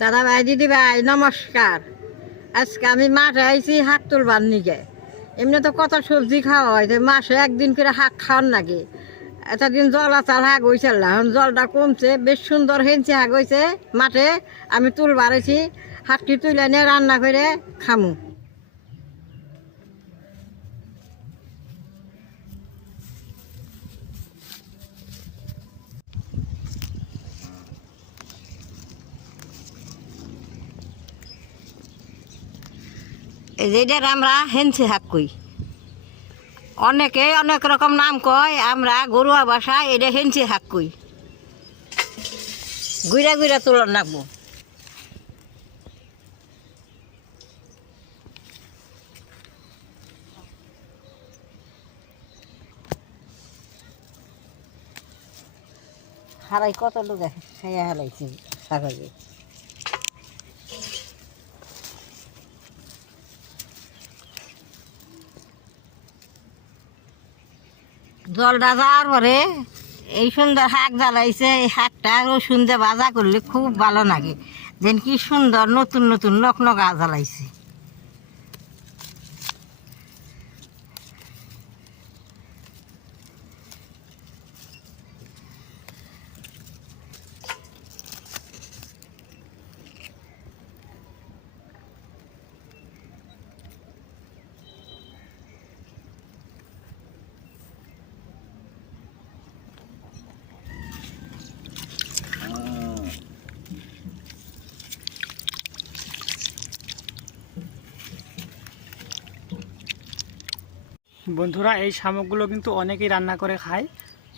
দাদা ভাই দিদি ভাই নমস্কার। আজকে আমি মাঠে আইছি শাক তুলবার নিকে। এমনি তো কত সবজি খাওয়া হয়, মাসে একদিন করে শাক খাওয়ার নাকি। এতদিন জল আচার শাক হয়েছিল না, এখন জলটা কমছে, বেশ সুন্দর হেঞ্চি শাক হয়েছে মাঠে। আমি তুলবার আইছি, শাকটি তুলে নিয়ে রান্না করে খামু। এই যে আমরা হেঞ্চি শাক কই, অনেকে অনেক রকম নাম কয়, আমরা গরুয়া ভাষায় এটা হেঞ্চি শাক কই। গুইরা গুইরা তুলন রাখবো। হারাই কত লোক খাইয়া হারাইছি ছাগলে। জলটা যাওয়ার পরে এই সুন্দর শাক জ্বালাইছে, এই শাকটা রসুন দিয়ে ভাজা করলে খুব ভালো লাগে। যেন কি সুন্দর নতুন নতুন নকনকা জ্বালাইছে। বন্ধুরা, এই শামুকগুলো কিন্তু অনেকেই রান্না করে খায়।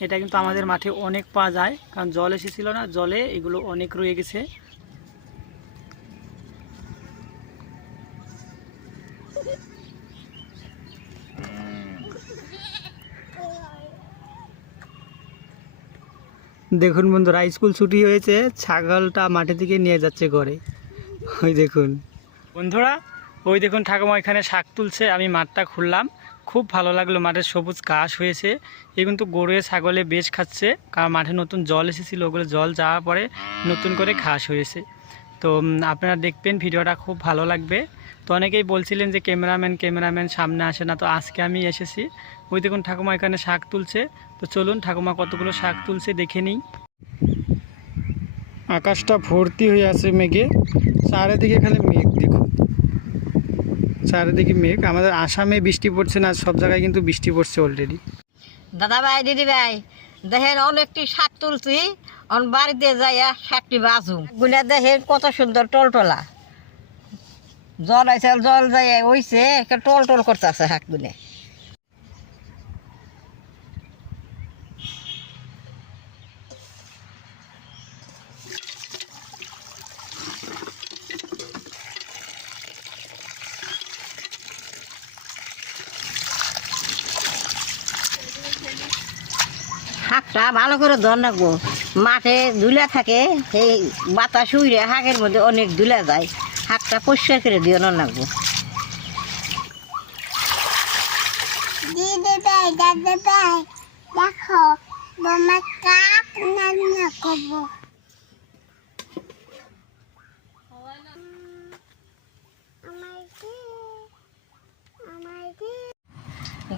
এটা কিন্তু আমাদের মাঠে অনেক পাওয়া যায়, কারণ জল এসেছিল না, জলে এগুলো অনেক রয়ে গেছে। দেখুন বন্ধুরা, স্কুল ছুটি হয়েছে, ছাগলটা মাঠে থেকে নিয়ে যাচ্ছে ঘরে। ওই দেখুন বন্ধুরা, ওই দেখুন ঠাকুমা এখানে শাক তুলছে। আমি মাঠটা খুললাম, খুব ভালো লাগলো, মাঠের সবুজ ঘাস হয়েছে। এ কিন্তু গরুয়ে ছাগলে বেশ খাচ্ছে, কারণ মাঠে নতুন জল এসেছিল, ওগুলো জল যাওয়ার পরে নতুন করে ঘাস হয়েছে। তো আপনারা দেখবেন, ভিডিওটা খুব ভালো লাগবে। তো অনেকেই বলছিলেন যে ক্যামেরাম্যান সামনে আসে না, তো আজকে আমি এসেছি। ওই দেখুন ঠাকুমা এখানে শাক তুলছে। তো চলুন ঠাকুমা কতগুলো শাক তুলছে দেখে নিই। আকাশটা ভর্তি হয়ে আছে মেঘে, চারিদিকে খালি মেঘ। দেখুন চারিদিকে মেঘ। আমাদের আসামে বৃষ্টি পড়ছে না, সব জায়গায় কিন্তু বৃষ্টি পড়ছে অলরেডি। দাদা ভাই দিদি ভাই দেখেন, অনেকটি শাক তুলছি, বাড়িতে যাইয়া শাকটি বাজুম। গুলা দেখেন কত সুন্দর টলটলা জল আছে, জল যাই হইছে, টল টল করতে আছে শাক গুনে। শাকটা ভালো করে ধর রাখবো, মাঠে ধুলা থাকে, সেই বাতাস উড়ে শাকের মধ্যে অনেক ধুলা যায়। শাকটা পরিষ্কার করে দিয়ে রাখবো। দেখো মামা কাক রান্না করবো।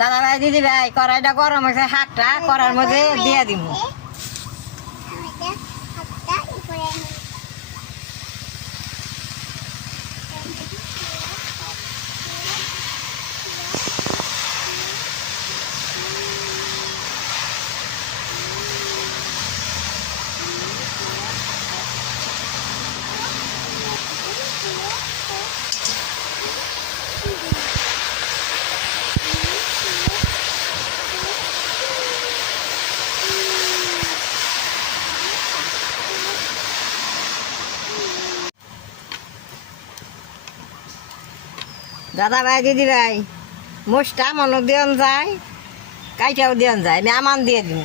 দাদা ভাই দিদি ভাই, কড়াইটা গরম হয়েছে, শাকটা কড়ার মধ্যে দিয়ে দিব। দাদা ভাই দিদি ভাই, মোষটা মনো দেওয়ান যায়, কাইটাও দেওয়ান যায়, আমি আমান দিয়ে দিব।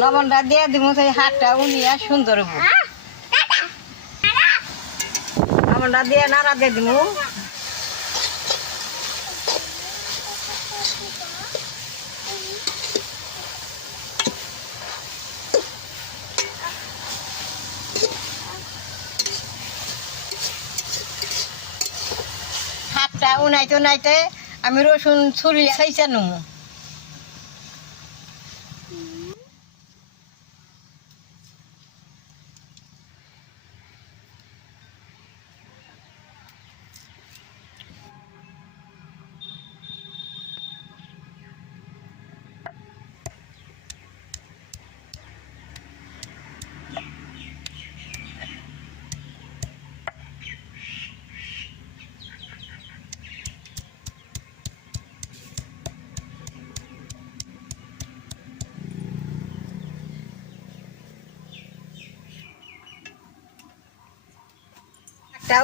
লবণটা দিয়ে দিব, সেই হাতটা উনিয়া সুন্দর হবো। লবণটা দিয়ে নাড়া দিয়ে দিব। শাকটা উনাইতে উনাইতে আমি রসুন ছুরি খাইছে নুমু।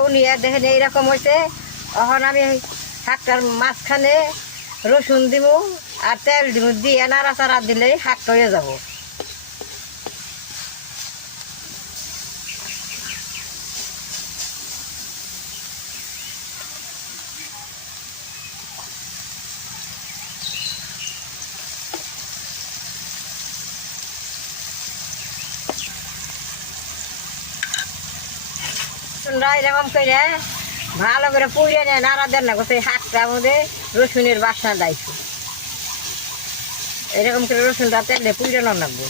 উনিয়ে দেখেন এইরকম হয়েছে। এখন আমি শাকটার মাঝখানে রসুন দিব আর তেল দিব, দিয়ে নাড়াচাড়া দিলেই শাকটা হয়ে যাব। এরকম করে ভালো করে পুড়িয়ে নেয়, নাড়া দেন না সেই শাকটার মধ্যে রসুনের বাসনা দাইছে। এরকম করে রসুনটা তেলে পুড়ানো লাগবে।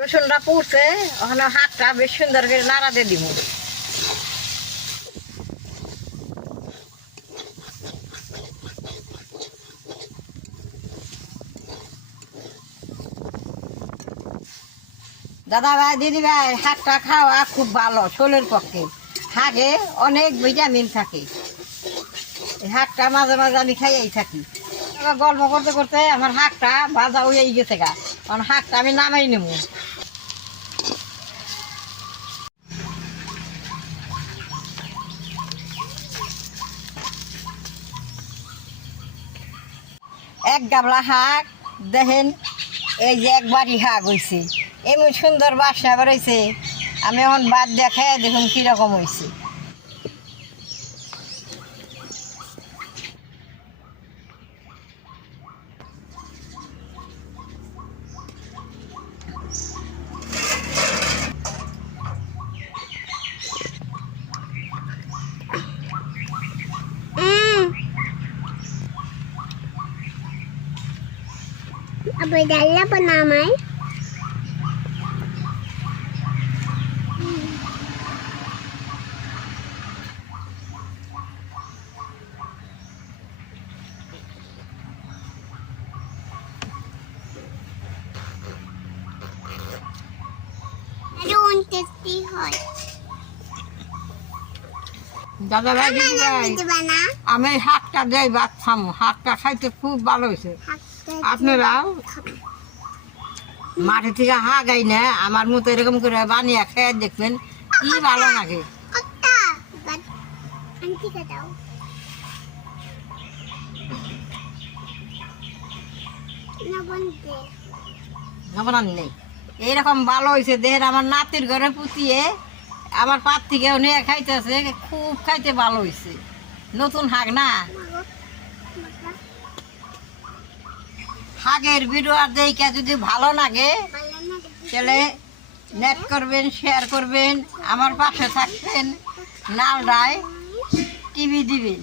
রসুনটা পুড়ছে, ওখানে শাকটা বেশ সুন্দর করে নাড়া দিয়ে দিব। দাদা ভাই দিদি ভাই, শাকটা খাওয়া খুব ভালো শরীরের পক্ষে। শাকে অনেক ভিটামিন থাকে। এই শাকটা মাঝে মাঝে আমি খাইয়াই থাকি। এবার গল্প করতে করতে আমার শাকটা ভাজা হয়ে গেছে গা, কারণ শাকটা আমি নামাই নেব। এক গামলা শাক দেখেন, এই যে একবারই শাক হয়েছে, এমন সুন্দর বাসনা বেরোইছে। আমি এখন বাদ দেখে দেখুন কিরকম হয়েছে। Apa dalam apa namanya? Aduh, tasty hot. দাদা ভাই দিদি ভাই, Di mana? আমি শাকটা দেই ভাত খামো। শাকটা খাইতে খুব ভালো হয়েছে। আপনারাও মাঠে থেকে শাক আই না আমার মতো এরকম করে বানিয়ে খেয়ে দেখবেন, কি ভালো লাগে। Kota. Nanti kau tahu. নবনানি নেই, এইরকম ভালো হয়েছে। দেখেন আমার নাতির ঘরে পুতিয়ে আমার পাত থেকে নিয়ে খাইতেছে, খুব খাইতে ভালো হয়েছে। নতুন শাক না, শাকের ভিডিও আর দেখে যদি ভালো লাগে তাহলে নেট করবেন, শেয়ার করবেন, আমার পাশে থাকবেন, নালডায় টিভি দিবেন।